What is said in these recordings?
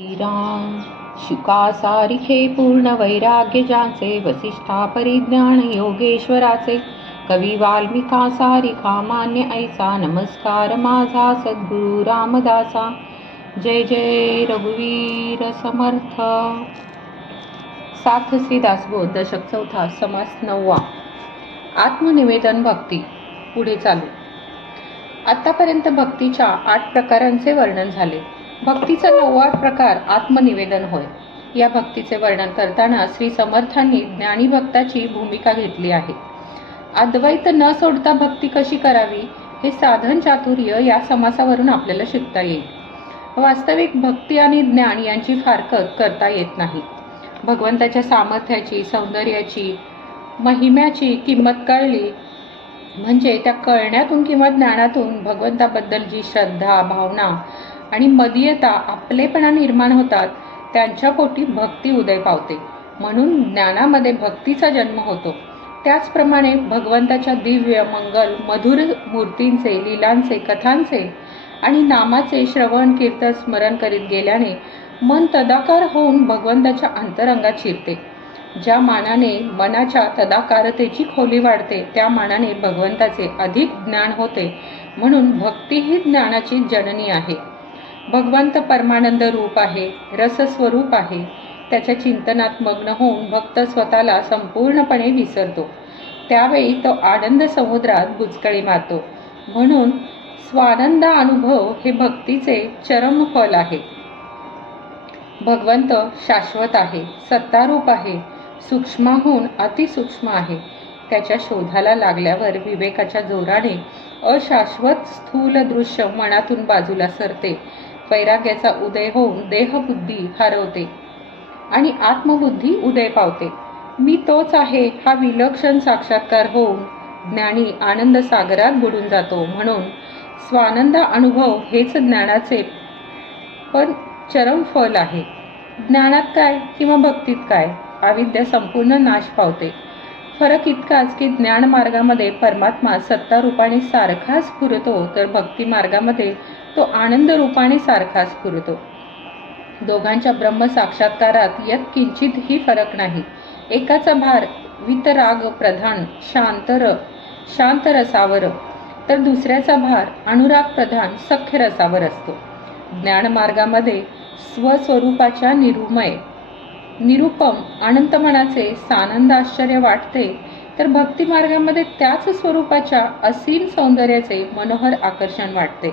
श्रीराम शुकासारिखे पूर्ण वैराग्य ज्यांचे वसिष्ठा परिज्ञान योगेश्वराचे कवी वाल्मिका सारिखा मान्य ऐसा नमस्कार माझा सद्गुरु रामदासा जय जय रघुवीर समर्थ साथ दासबोध दशक चौथा समास नववा. आत्मनिवेदन भक्ती पुढे चालू. आतापर्यंत भक्तीच्या आठ प्रकारांचे वर्णन झाले. भक्तीचा नववा प्रकार आत्मनिवेदन होय. या भक्तीचे वर्णन करताना श्री समर्थांनी ज्ञानी भक्ताची भूमिका घेतली आहे. अद्वैत न सोडता भक्ती कशी करावी हे साधन चातुर्य या समासावरून आपल्याला शिकता येईल. वास्तविक भक्ती आणि ज्ञान यांची फारकत करता येत नाही. भगवंताच्या सामर्थ्याची सौंदर्याची महिम्याची किंमत कळली म्हणजे त्या कळण्यातून किंवा ज्ञानातून भगवंताबद्दल जी श्रद्धा भावना आणि मदीयता आपलेपणा निर्माण होतात त्यांच्या पोटी भक्ती उदय पावते. म्हणून ज्ञानामध्ये भक्तीचा जन्म होतो. त्याचप्रमाणे भगवंताच्या दिव्य मंगल मधुर मूर्तींचे लीलांचे कथांचे आणि नामाचे श्रवण कीर्तन स्मरण करीत गेल्याने मन तदाकार होऊन भगवंताच्या अंतरंगात शिरते. ज्या मानाने मनाच्या तदाकारतेची खोली वाढते त्या मानाने भगवंताचे अधिक ज्ञान होते. म्हणून भक्ती ही ज्ञानाची जननी आहे. भगवंत परमानंद रूप आहे रसस्वरूप आहे. त्याच्या चिंतनात मग्न होऊन भक्त स्वतःला संपूर्णपणे विसरतो. त्यावेळी तो आनंद समुद्रात बुचकळी मारतो. म्हणून स्वानंद अनुभव हे भक्तीचे चरम फल आहे. भगवंत शाश्वत आहे सत्तारूप आहे सूक्ष्माहून अतिसूक्ष्म आहे. त्याच्या शोधाला लागल्यावर विवेकाच्या जोराने अशाश्वत स्थूल दृश्य मनातून बाजूला सरते. वैराग्याचा उदय होऊन देहबुद्धी हरवते आणि आत्मबुद्धी उदय पावते. मी तोच आहे हा विलक्षण साक्षात्कार होऊन ज्ञानी आनंद सागरात बुडून जातो म्हणून स्वानंद अनुभव हेच ज्ञानाचे पण चरम फल आहे. ज्ञानात काय किंवा भक्तीत काय अविद्या संपूर्ण नाश पावते. फरक इतकाच की ज्ञान मार्गामध्ये परमात्मा सत्ता रूपाने सारखाच पुरतो तर भक्ती मार्गामध्ये तो आनंद रूपाने सारखाच स्फुरतो दोघांच्या ब्रह्म साक्षात्कारात यत किंचितही फरक नाही. एकाचा भार वितराग प्रधान शांतर शांत रसावर. तर दुसऱ्याचा भार अनुराग प्रधान सख्य रसावर असतो. ज्ञानमार्गामध्ये स्वस्वरूपाच्या निरुमय निरुपम अनंतमनाचे सानंद आश्चर्य वाटते तर भक्ती मार्गामध्ये त्याच स्वरूपाच्या असीम सौंदर्याचे मनोहर आकर्षण वाटते.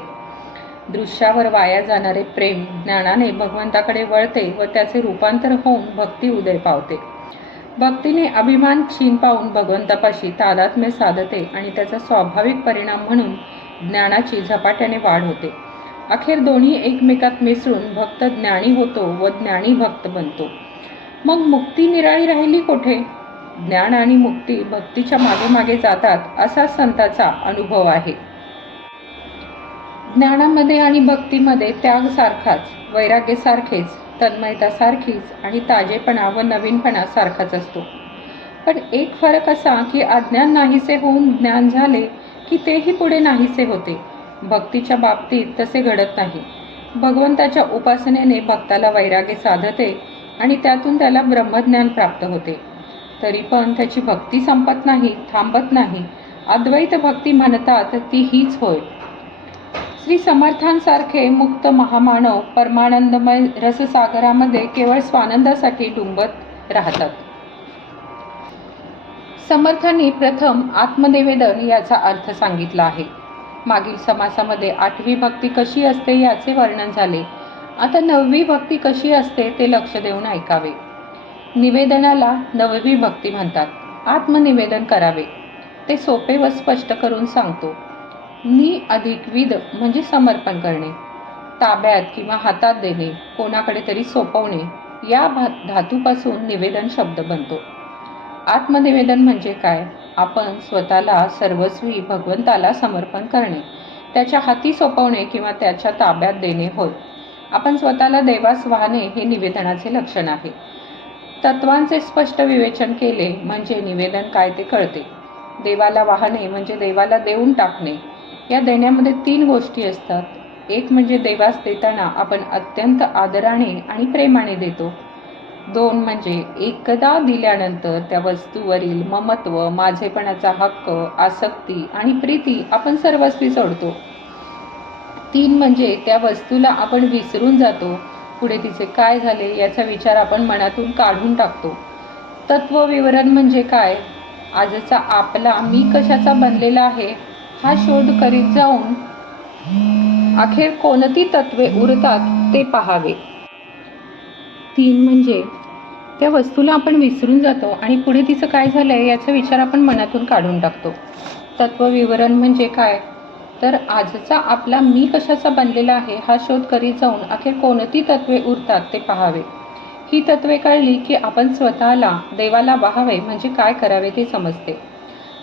दृश्यावर वाया जाणारे प्रेम ज्ञानाने भगवंताकडे वळते व त्याचे रूपांतर होऊन भक्ती उदय पावते. भक्तीने अभिमान क्षीण पाहून भगवंतापाशी तादात्म्य साधते आणि त्याचा स्वाभाविक परिणाम म्हणून ज्ञानाची झपाट्याने वाढ होते. अखेर दोन्ही एकमेकात मिसळून भक्त ज्ञानी होतो व ज्ञानी भक्त बनतो. मग मुक्ती निराळी राहिली कुठे? ज्ञान आणि मुक्ती भक्तीच्या मागे मागे जातात असा संताचा अनुभव आहे. ज्ञानामध्ये आणि भक्तीमध्ये त्याग सारखाच वैराग्य तन्मयता सारखीच आणि ताजेपणा व नवीनपणा सारखाच असतो. पण एक फरक असा की अज्ञान नाहीसे होऊन ज्ञान झाले की तेही पुढे नाहीसे होते. भक्तीच्या बाबतीत तसे घडत नाही. भगवंताच्या उपासनेने भक्ताला वैराग्य साधते आणि त्यातून त्याला ब्रह्मज्ञान प्राप्त होते. तरी पण त्याची भक्ती संपत नाही थांबत नाही. अद्वैत भक्ती म्हणतात ती हीच होय. श्री समर्थांसारखे मुक्त महामानव परमानंदमय रससागरामध्ये केवळ स्वानंदासाठी डुंबत राहतात. समर्थांनी प्रथम आत्मनिवेदन याचा अर्थ सांगितला आहे. मागील समासामध्ये आठवी भक्ती कशी असते याचे वर्णन झाले. आता नववी भक्ती कशी असते ते लक्ष देऊन ऐकावे. निवेदनाला नववी भक्ती म्हणतात. आत्मनिवेदन करावे. ते सोपे व स्पष्ट करून सांगतो. नि अधिकविध म्हणजे समर्पण करणे. ताब्यात किंवा हातात देणे कोणाकडे तरी सोपवणे या भा धातूपासून निवेदन शब्द बनतो. आत्मनिवेदन म्हणजे काय? आपण स्वतःला सर्वस्वी भगवंताला समर्पण करणे. त्याच्या हाती सोपवणे किंवा त्याच्या ताब्यात देणे होय. आपण स्वतःला देवास वाहणे हे निवेदनाचे लक्षण आहे. तत्वांचे स्पष्ट विवेचन केले म्हणजे निवेदन काय ते कळते. देवाला वाहणे म्हणजे देवाला देऊन टाकणे. या देण्यामध्ये तीन गोष्टी असतात. एक म्हणजे देवास देताना आपण अत्यंत आदराने आणि प्रेमाने देतो. दोन म्हणजे एकदा दिल्यानंतर त्या वस्तूवरील ममत्व माझेपणाचा हक्क आसक्ती आणि प्रीती आपण सर्वस्वी सोडतो. तीन म्हणजे त्या वस्तूला आपण विसरून जातो. पुढे तिचे काय झाले याचा विचार आपण मनातून काढून टाकतो. तत्वविवरण म्हणजे काय? आजचा आपला मी कशाचा बनलेला आहे? हा शोध करीत जाऊन अखेर कोणती तत्वे उरतात ते पहावे. तीन म्हणजे त्या वस्तूला आपण विसरून जातो आणि पुढे तिचं काय झालंय याचा विचार आपण मनातून काढून टाकतो. तत्वविवरण म्हणजे काय? तर आजचा आपला मी कशाचा बनलेला आहे हा शोध करीत जाऊन अखेर कोणती तत्वे उरतात ते पहावे. ही तत्वे कळली की आपण स्वतःला देवाला वाहावे म्हणजे काय करावे ते समजते.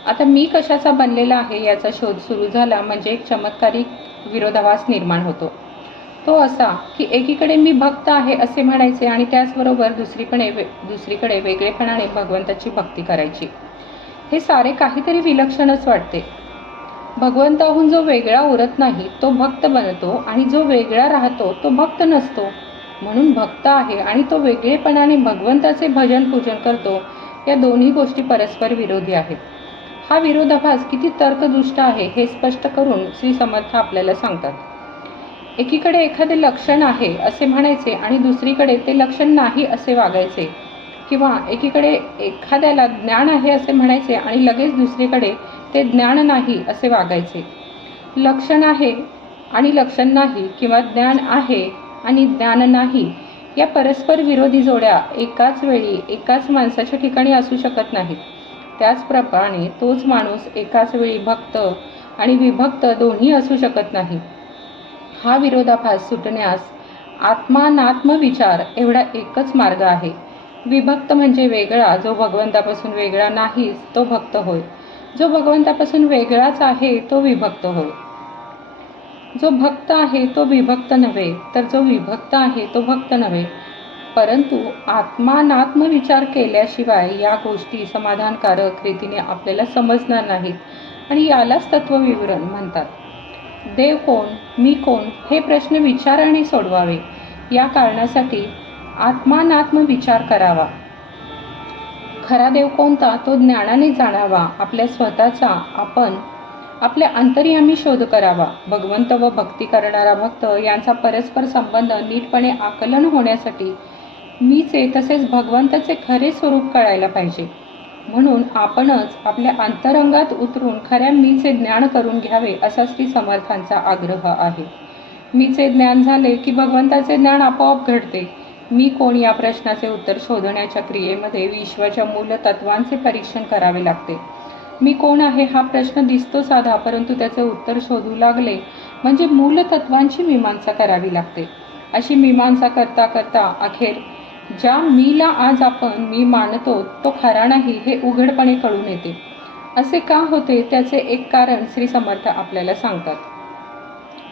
आता मी कशाचा बनलेला आहे याचा शोध सुरू झाला म्हणजे एक चमत्कारिक विरोधाभास निर्माण होतो. तो असा की एकीकडे मी भक्त आहे असे म्हणायचे आणि त्याचबरोबर दुसरीकडे वे दुसरीकडे वेगळेपणाने भगवंताची भक्ती करायची. हे सारे काहीतरी विलक्षणच वाटते. भगवंताहून जो वेगळा उरत नाही तो भक्त बनतो आणि जो वेगळा राहतो तो भक्त नसतो. म्हणून भक्त आहे आणि तो वेगळेपणाने भगवंताचे भजन पूजन करतो. या दोन्ही गोष्टी परस्पर विरोधी आहेत. हा विरोधाभास किती तर्कदुष्ट आहे हे स्पष्ट करून श्री समर्थ आपल्याला सांगतात. एकीकडे एखादे लक्षण आहे असे म्हणायचे आणि दुसरीकडे ते लक्षण नाही असे वागायचे. किंवा एकीकडे एखाद्याला ज्ञान आहे असे म्हणायचे आणि लगेच दुसरीकडे ते ज्ञान नाही असे वागायचे. लक्षण आहे आणि लक्षण नाही किंवा ज्ञान आहे आणि ज्ञान नाही या परस्पर विरोधी जोड्या एकाच वेळी एकाच माणसाच्या ठिकाणी असू शकत नाहीत. त्याचप्रमाणे तोच माणूस एकाच वेळी भक्त आणि विभक्त दोन्ही असू शकत नाही. हा विरोधाभास सुटण्यास आत्मानात्म विचार एवढा एकच मार्ग आहे. विभक्त म्हणजे वेगळा जो भगवंतापासून वेगळा नाही तो भक्त होय. जो भगवंतापासून वेगळाच आहे तो विभक्त होय. जो भक्त आहे तो विभक्त नव्हे तर जो विभक्त आहे तो भक्त नव्हे. परंतु आत्मानात्म विचार केल्याशिवाय या गोष्टी समाधानकारक रीतीने आपल्याला समजणार नाहीत आणि यालाच तत्वविवरण म्हणतात. देव कोण मी कोण हे प्रश्न विचाराने सोडवावे. या कारणासाठी आत्मानात्म विचार करावा. खरा देव कोणता तो ज्ञानाने जाणावा. आपल्या स्वतःचा आपण आपल्या अंतर्यामी शोध करावा. भगवंत व भक्ती करणारा भक्त यांचा परस्पर संबंध नीटपणे आकलन होण्यासाठी मीचे तसेच भगवंताचे खरे स्वरूप कळायला पाहिजे. म्हणून आपणच आपल्या अंतरंगात उतरून खऱ्या मीचे ज्ञान करून घ्यावे असा श्री समर्थांचा आग्रह आहे. मीचे ज्ञान झाले की भगवंताचे ज्ञान आपोआप घडते. मी कोण या प्रश्नाचे उत्तर शोधण्याच्या क्रियेमध्ये विश्वाच्या मूल तत्वांचे परीक्षण करावे लागते. मी कोण आहे हा प्रश्न दिसतो साधा परंतु त्याचे उत्तर शोधू लागले म्हणजे मूल तत्वांची मीमांसा करावी लागते. अशी मीमांसा करता करता अखेर ज्या मीला आज आपण मी मानतो तो खरा नाही हे उघडपणे कळून येते. असे का होते? त्याचे एक कारण श्री समर्थ आपल्याला सांगतात.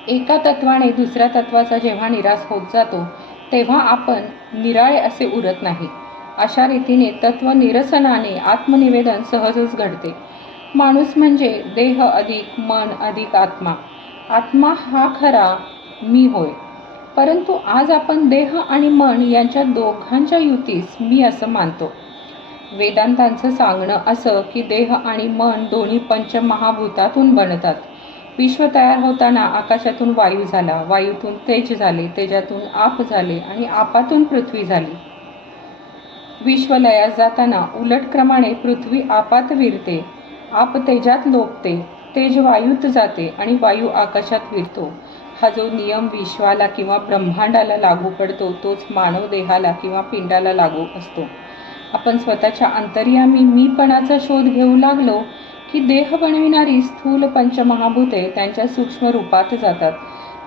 एका तत्वाने दुसऱ्या तत्वाचा जेव्हा निराश होत जातो तेव्हा आपण निराळे असे उरत नाही. अशा रीतीने तत्व निरसनाने आत्मनिवेदन सहजच घडते. माणूस म्हणजे देह अधिक मन अधिक आत्मा. आत्मा हा खरा मी होय. परंतु आज आपण देह आणि मन यांच्या दोघांच्या युतीस मी असं मानतो. वेदांतांचं सांगणं असं की देह आणि मन दोन्ही पंचमहाभूतातून बनतात. विश्व तयार होताना आकाशातून वायू झाला वायूतून तेज झाले तेजातून आप झाले आणि आपातून पृथ्वी झाली. विश्व लयास जाताना उलटक्रमाने पृथ्वी आपात विरते आप तेजात लोपते तेज वायूत जाते आणि वायू आकाशात विरतो. हा जो नियम विश्वाला किंवा ब्रह्मांडाला लागू पडतो तोच मानव देहाला किंवा पिंडाला लागू असतो. आपण स्वतःच्या अंतर्यामी मीपणाचा शोध घेऊ लागलो की देह बनविणारी स्थूल पंचमहाभूते त्यांच्या सूक्ष्म रूपात जातात.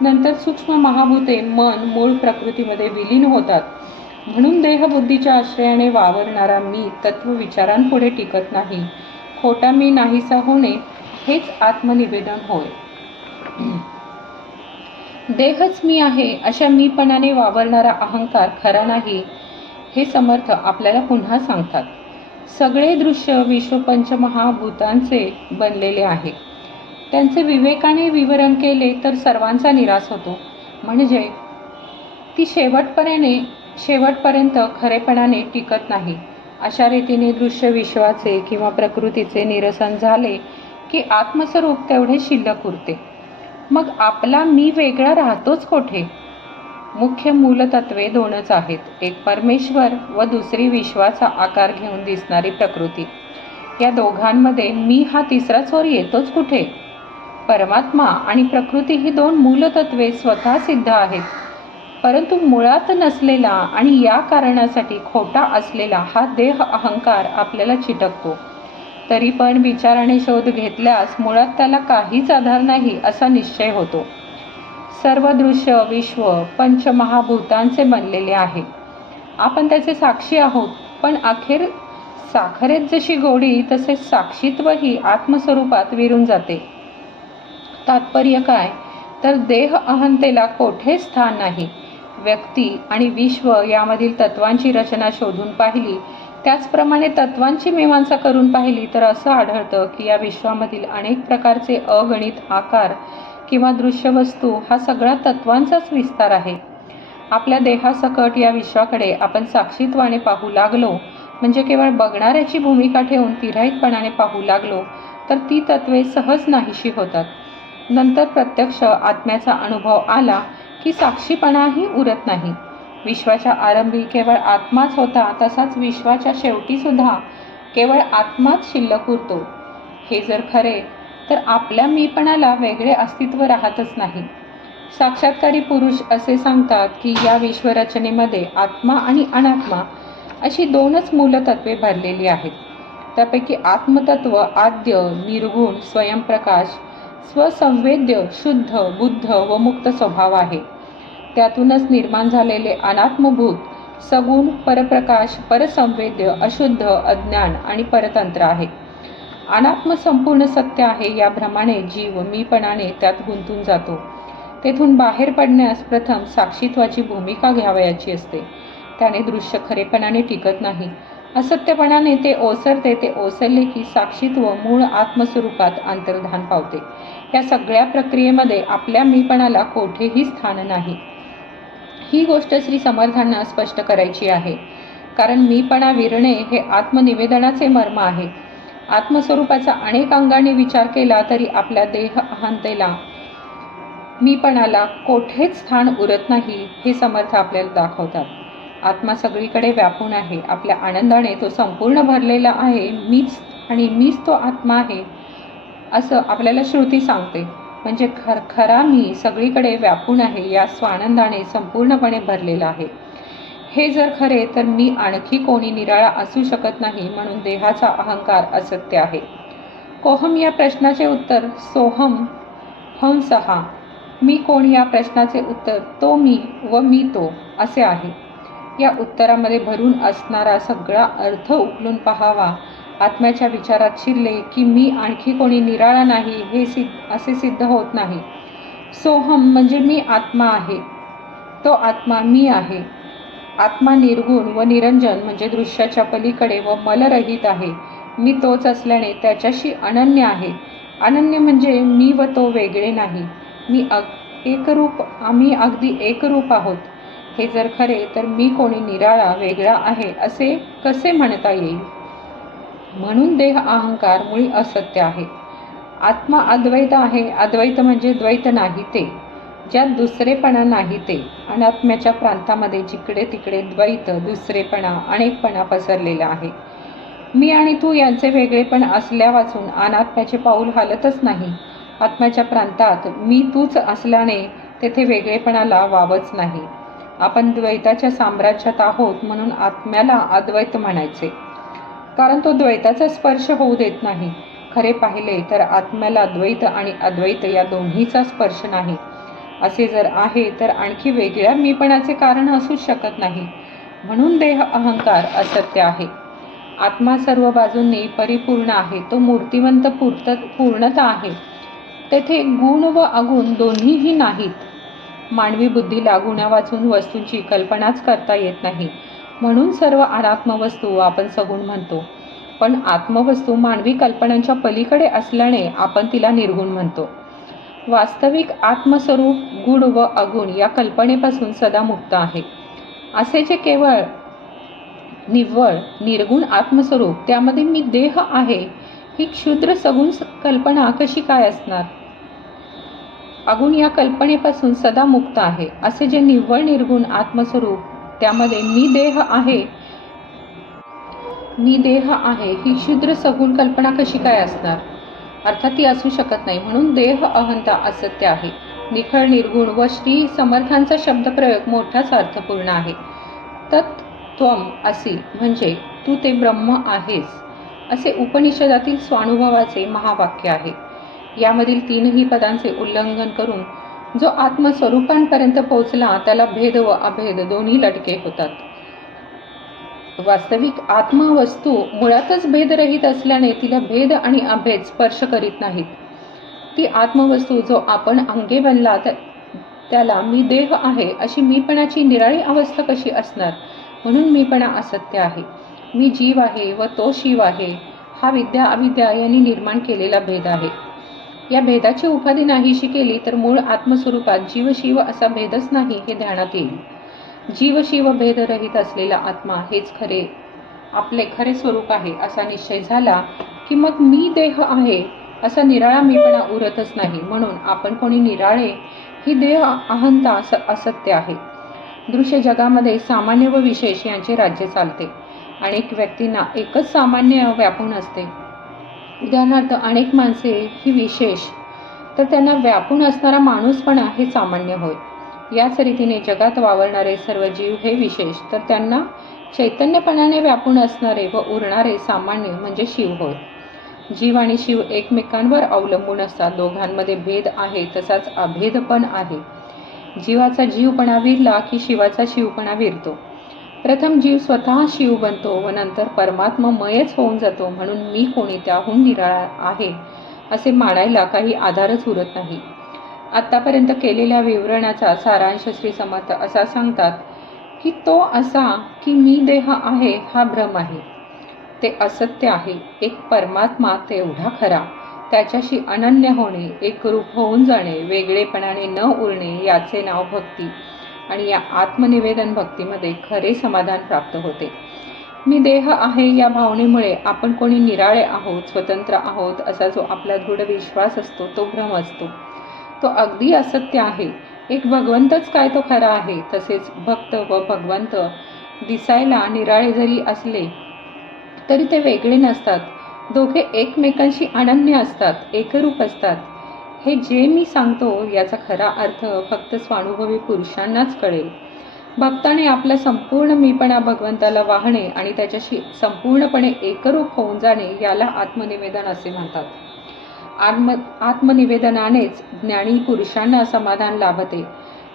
नंतर सूक्ष्म महाभूते मन मूळ प्रकृतीमध्ये विलीन होतात. म्हणून देहबुद्धीच्या आश्रयाने वावरणारा मी तत्व विचारांपुढे टिकत नाही. खोटा मी नाहीसा होणे हेच आत्मनिवेदन होय. देहच मी आहे अशा मीपणाने वावरणारा अहंकार खरा नाही हे समर्थ आपल्याला पुन्हा सांगतात. सगळे दृश्य विश्वपंचमहाभूतांचे बनलेले आहे. त्यांचे विवेकाने विवरण केले तर सर्वांचा निराश होतो. म्हणजे ती शेवटपर्यंत शेवटपर्यंत खरेपणाने टिकत नाही. अशा रीतीने दृश्य विश्वाचे किंवा प्रकृतीचे निरसन झाले की आत्मस्वरूप तेवढे शिल्लक उरते. मग आपला मी वेगळा राहतोच कोठे? मुख्य मूलतत्वे दोनच आहेत. एक परमेश्वर व दुसरी विश्वाचा आकार घेऊन दिसणारी प्रकृती. या दोघांमध्ये मी हा तिसरा चोर येतोच कुठे? परमात्मा आणि प्रकृती ही दोन मूलतत्वे स्वतः सिद्ध आहेत. परंतु मुळात नसलेला आणि या कारणासाठी खोटा असलेला हा देह अहंकार आपल्याला चिटकतो. तरी पण विचाराने शोध घेतल्यास मुळात त्याला काहीच आधार नाही असा निश्चय होतो. सर्व दृश्य विश्व पंचमहाभूतांचे बनलेले आहे. आपण त्याचे साक्षी आहोत पण अखेर साखरेत जशी गोडी तसे साक्षीत्वही आत्मस्वरूपात विरून जाते. तात्पर्य काय? तर देह अहंतेला कोठे स्थान नाही? व्यक्ती आणि विश्व यामधील तत्वांची रचना शोधून पाहिली त्याचप्रमाणे तत्वांची मीमांसा करून पाहिली तर असं आढळतं की या विश्वामधील अनेक प्रकारचे अगणित आकार किंवा दृश्यवस्तू हा सगळा तत्वांचाच विस्तार आहे. आपल्या देहासकट या विश्वाकडे आपण साक्षीत्वाने पाहू लागलो म्हणजे केवळ बघणाऱ्याची भूमिका ठेवून तिराईतपणाने पाहू लागलो तर ती तत्वे सहज नाहीशी होतात. नंतर प्रत्यक्ष आत्म्याचा अनुभव आला की साक्षीपणाही उरत नाही. विश्वाच्या आरंभी केवळ आत्माच होता तसाच विश्वाच्या शेवटी सुद्धा केवळ आत्माच शिल्लक उरतो. हे जर खरे तर आपल्या मीपणाला वेगळे अस्तित्व राहतच नाही. साक्षात्कारी पुरुष असे सांगतात की या विश्वरचनेमध्ये आत्मा आणि अनात्मा अशी दोनच मूलतत्वे भरलेली आहेत. त्यापैकी आत्मतत्व आद्य निर्गुण स्वयंप्रकाश स्वसंवेद्य शुद्ध बुद्ध व मुक्त स्वभाव आहे. त्यातूनच निर्माण झालेले अनात्मभूत सगुण परप्रकाश परसंवेद्य अशुद्ध अज्ञान आणि परतंत्र आहे. अनात्म संपूर्ण सत्य आहे या भ्रमाने जीव मीपणाने त्यात गुंतून जातो. तेथून बाहेर पडण्यास प्रथम साक्षीत्वाची भूमिका घ्यावयाची असते. त्याने दृश्य खरेपणाने टिकत नाही. असत्यपणाने ते ओसरते ते ओसरले की साक्षीत्व मूळ आत्मस्वरूपात अंतर्धान पावते. या सगळ्या प्रक्रियेमध्ये आपल्या मीपणाला कोठेही स्थान नाही. ही गोष्ट श्री समर्थांना स्पष्ट करायची आहे. कारण मीपणा विरणे हे आत्मनिवेदनाचे मर्म आहे. आत्मस्वरूपाचा अनेक अंगाने विचार केला तरी आपल्या देह अहंतेला. मीपणाला कोठेच स्थान उरत नाही हे समर्थ आपल्याला दाखवतात. आत्मा सगळीकडे व्यापून आहे. आपल्या आनंदाने तो संपूर्ण भरलेला आहे. मीच आणि मीच तो आत्मा आहे असं आपल्याला श्रुती सांगते. म्हणजे खर खरा मी सगळीकडे व्यापून आहे या स्वानंदाने संपूर्णपणे भरलेला आहे. हे जर खरे तर मी आणखी कोणी निराळा असू शकत नाही म्हणून देहाचा अहंकार असत्य आहे. कोहम या प्रश्नाचे उत्तर सोहम हंसहा. मी कोण या प्रश्नाचे उत्तर? तो मी व मी तो असे आहे. या उत्तरामध्ये भरून असणारा सगळा अर्थ उकलून पाहावा. आत्म्याच्या विचारात शिरले की मी आणखी कोणी निराळा नाही हे सिद्ध असे सिद्ध होत नाही. सोहम म्हणजे मी आत्मा आहे. तो आत्मा मी आहे. आत्मा निर्गुण व निरंजन म्हणजे दृश्याच्या पलीकडे व मलरहित आहे. मी तोच असल्याने त्याच्याशी अनन्य आहे. अनन्य म्हणजे मी व तो वेगळे नाही. मी अग एकरूप आम्ही अगदी एकरूप आहोत. हे जर खरे तर मी कोणी निराळा वेगळा आहे असे कसे म्हणता येईल? म्हणून देह अहंकार मुळी असत्य आहे. आत्मा अद्वैत आहे. अद्वैत म्हणजे द्वैत नाही ते. ज्यात दुसरेपणा नाही ते. अनात्म्याच्या प्रांतामध्ये जिकडे तिकडे द्वैत दुसरेपणा अनेकपणा पसरलेला आहे. मी आणि तू यांचे वेगळेपण असल्या वाचून अनात्म्याचे पाऊल हालतच नाही. आत्म्याच्या प्रांतात मी तूच असल्याने तेथे वेगळेपणाला वावच नाही. आपण द्वैताच्या साम्राज्यात आहोत म्हणून आत्म्याला अद्वैत म्हणायचे. कारण तो द्वैताचा स्पर्श होऊ देत नाही. खरे पाहिले तर आत्म्याला द्वैत आणि अद्वैत या दोन्हीचा स्पर्श नाही. असे जर आहे तर आणखी वेगळ्या मीपणाचे कारण असूच शकत नाही. म्हणून देह अहंकार असत्य आहे. आत्मा सर्व बाजूंनी परिपूर्ण आहे. तो मूर्तिवंत पूर्त पूर्णता आहे. तेथे गुण व अगुण दोन्हीही नाहीत. मानवी बुद्धीला गुणा वाचून वस्तूंची कल्पनाच करता येत नाही. म्हणून सर्व अनात्मवस्तू आपण सगुण म्हणतो. पण आत्मवस्तू मानवी कल्पनांच्या पलीकडे असल्याने आपण तिला निर्गुण म्हणतो. वास्तविक आत्मस्वरूप गुण व अगुण या कल्पनेपासून सदा मुक्त आहे. असे जे केवळ निव्वळ निर्गुण आत्मस्वरूप त्यामध्ये मी देह आहे ही क्षुद्र सगुण कल्पना कशी काय असणार? अगुण या कल्पनेपासून सदा मुक्त आहे. असे जे निव्वळ निर्गुण आत्मस्वरूप त्यामध्ये मी देह आहे. मी देह आहे. ही शूद्र सगुण कल्पना कशी काय असणार? अर्थात ती असू शकत नाही. म्हणून देह अहंता असत्य आहे. निखळ निर्गुण व श्री समर्थांचा शब्दप्रयोग मोठाच अर्थपूर्ण आहे. तत् त्वम असी. म्हणजे तू ते ब्रह्म आहेस. असे उपनिषदातील स्वानुभवाचे महावाक्य आहे. यामधील तीनही पदांचे उल्लंघन करून जो आत्मस्वरूपांपर्यंत पोहोचला त्याला भेद व अभेद दोन्ही लटके होतात. वास्तविक आत्मवस्तू मुळातच भेदरहित असल्याने तिला भेद आणि अभेद स्पर्श करीत नाहीत. ती आत्मवस्तू जो आपण अंगे बनला त्याला मी देह आहे अशी मीपणाची निराळी अवस्था कशी असणार? म्हणून मीपणा असत्य आहे. मी जीव आहे व तो शिव आहे. हा विद्या अविद्या यांनी निर्माण केलेला भेद आहे. या भेदाची उपाधी नाहीशी केली तर मूळ आत्मस्वरूपात जीवशिव असा भेदच नाही हे ध्यानात येईल. जीव शिव भेदरहित असलेला आत्मा हेच खरे आपले खरे स्वरूप आहे असा निश्चय झाला की मग मी देह आहे असा निराळा मीपणा उरतच नाही. म्हणून आपण कोणी निराळे ही देह अहंता असत्य आहे. दृश्य जगामध्ये सामान्य व विशेष यांचे राज्य चालते. अनेक व्यक्तींना एकच सामान्य व्यापून असते. उदाहरणार्थ अनेक माणसे ही विशेष तर त्यांना व्यापून असणारा माणूसपणा हे सामान्य होय. याच रीतीने जगात वावरणारे सर्व जीव हे विशेष तर त्यांना चैतन्यपणाने व्यापून असणारे व उरणारे सामान्य म्हणजे शिव होय. जीव आणि शिव एकमेकांवर अवलंबून असतात दोघांमध्ये भेद आहे तसाच अभेद पण आहे. जीवाचा जीवपणा विरला की शिवाचा शिवपणा विरतो. प्रथम जीव स्वतः शिव बनतो व नंतर परमात्ममयच होऊन जातो म्हणून मी कोणी त्याहून निराळा आहे असे मानायला काही आधारच उरत नाही. आत्तापर्यंत केलेल्या विवरणाचा सारांश श्री समर्थ असा सांगतात की तो असा की मी देह आहे हा भ्रम आहे. ते असत्य आहे. एक परमात्मा तेवढा खरा. त्याच्याशी अनन्य होणे एक रूप होऊन जाणे वेगळेपणाने न उरणे याचे नाव भक्ती. आणि या आत्मनिवेदन भक्तीमध्ये खरे समाधान प्राप्त होते. मी देह आहे या भावनेमुळे आपण कोणी निराळे आहोत स्वतंत्र आहोत असा जो आपला दृढ विश्वास असतो तो भ्रम असतो. तो अगदी असत्य आहे. एक भगवंतच काय तो खरा आहे तसेच भक्त व भगवंत दिसायला निराळे जरी असले तरी ते वेगळे नसतात. दोघे एकमेकांशी अनन्य असतात एकरूप असतात. हे जे मी सांगतो याचा खरा अर्थ फक्त स्वानुभवी पुरुषांनाच कळेल. भक्ताने आपला संपूर्ण मीपणा भगवंताला वाहणे आणि त्याच्याशी संपूर्णपणे एकरूप होऊन जाणे याला आत्मनिवेदन असे म्हणतात. आत्म आत्मनिवेदनानेच ज्ञानी पुरुषांना समाधान लाभते.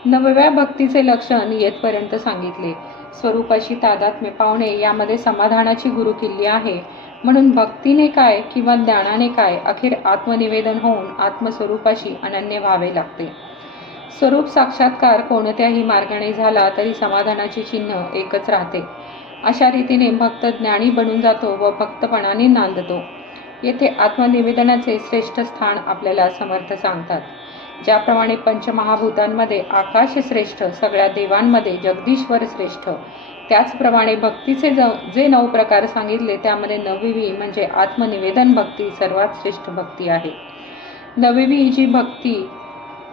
नवव्या भक्तीचे लक्षण येतपर्यंत सांगितले. स्वरूपाशी तादात्म्य पावणे यामध्ये समाधानाची गुरुकिल्ली आहे. म्हणून भक्तीने काय किंवा ज्ञानाने काय अखेर आत्मनिवेदन होऊन आत्मस्वरूपाशी अनन्य व्हावे लागते. स्वरूप साक्षात्कार कोणत्याही मार्गाने झाला तरी समाधानाची चिन्ह एकच राहते. अशा रीतीने भक्त ज्ञानी बनून जातो व भक्तपणाने नांदतो. येथे आत्मनिवेदनाचे श्रेष्ठ स्थान आपल्याला समर्थ सांगतात. ज्याप्रमाणे पंचमहाभूतांमध्ये आकाश श्रेष्ठ सगळ्या देवांमध्ये जगदीश्वर श्रेष्ठ त्याचप्रमाणे भक्तीचे ज जे नऊ प्रकार सांगितले त्यामध्ये नववी म्हणजे आत्मनिवेदन भक्ती सर्वात श्रेष्ठ भक्ती आहे. नववी जी भक्ती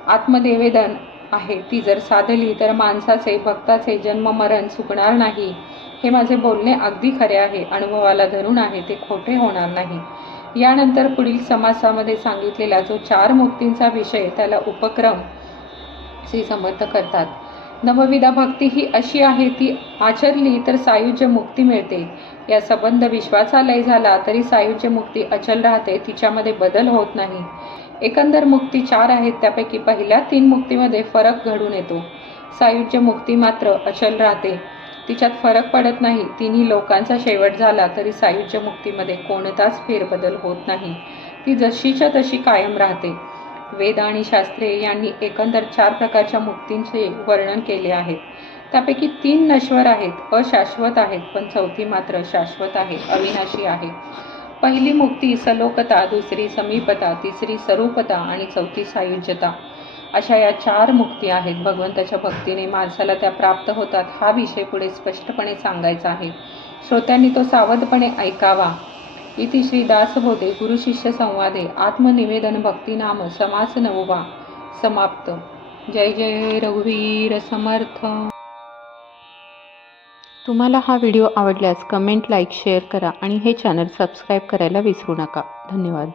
आत्मनिवेदन आहे ती जर साधली तर माणसाचे भक्ताचे जन्म मरण चुकणार नाही. हे माझे बोलणे अगदी खरे आहे अनुभवाला धरून आहे ते खोटे होणार नाही. यानंतर पुढील समासामध्ये सांगितलेला जो चार मुक्तींचा विषय त्याला उपक्रम श्री समर्थ करतात. नवविधा भक्ती ही अशी आहे ती आचरली तर सायुज्य मुक्ती मिळते. या संबंध विश्वाचा लय झाला तरी सायुज्य मुक्ती अचल राहते तिच्यामध्ये बदल होत नाही. एकंदर मुक्ती चार आहेत त्यापैकी पहिल्या तीन मुक्तीमध्ये फरक घडून येतो. सायुज्य मुक्ती मात्र अचल राहते. तिच्यात फरक पडत नाही. तिन्ही लोकांचा शेवट झाला तरी सायुज्य मुक्तीमध्ये कोणताच फेरबदल होत नाही. ती जशीच्या तशी कायम राहते. वेद आणि शास्त्रे यांनी एकंदर चार प्रकारच्या मुक्तींचे वर्णन केले आहे त्यापैकी तीन नश्वर आहेत अशाश्वत आहेत पण चौथी मात्र शाश्वत आहे अविनाशी आहे. पहिली मुक्ती सलोकता दुसरी समीपता तिसरी स्वरूपता आणि चौथी सायुज्यता. अशा या चार मुक्ती आहेत. भगवंताच्या भक्तीने माणसाला त्या प्राप्त होतात हा विषय पुढे स्पष्टपणे सांगायचा आहे. श्रोत्यांनी तो सावधपणे ऐकावा. इति श्री दासबोधे गुरुशिष्य संवादे आत्मनिवेदन भक्तिनाम समास नववा समाप्त। जय जय रघुवीर समर्थ। तुम्हाला हा व्हिडिओ आवडल्यास कमेंट लाईक शेअर करा आणि हे चॅनल सबस्क्राईब करायला विसरू नका. धन्यवाद.